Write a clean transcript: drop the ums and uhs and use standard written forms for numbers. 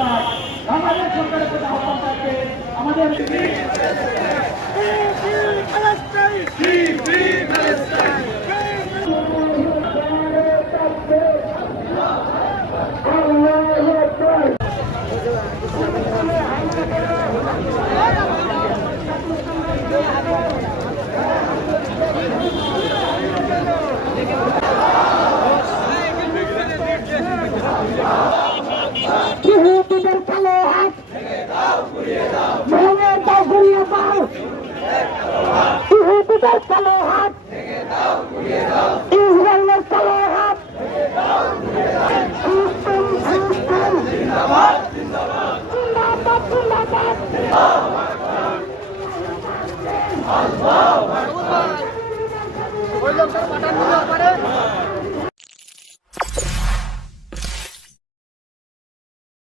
চাই। বাংলাদেশ সরকারের প্রতি আহ্বান থাকবে আমাদের কালো হাত ভেঙে দাও ঘুরিয়ে দাও ইহুদিদের কালো হাত ইসরায়েলের কালো হাত জিন্দাবাদ জিন্দাবাদ জিন্দাবাদ আল্লাহু আকবার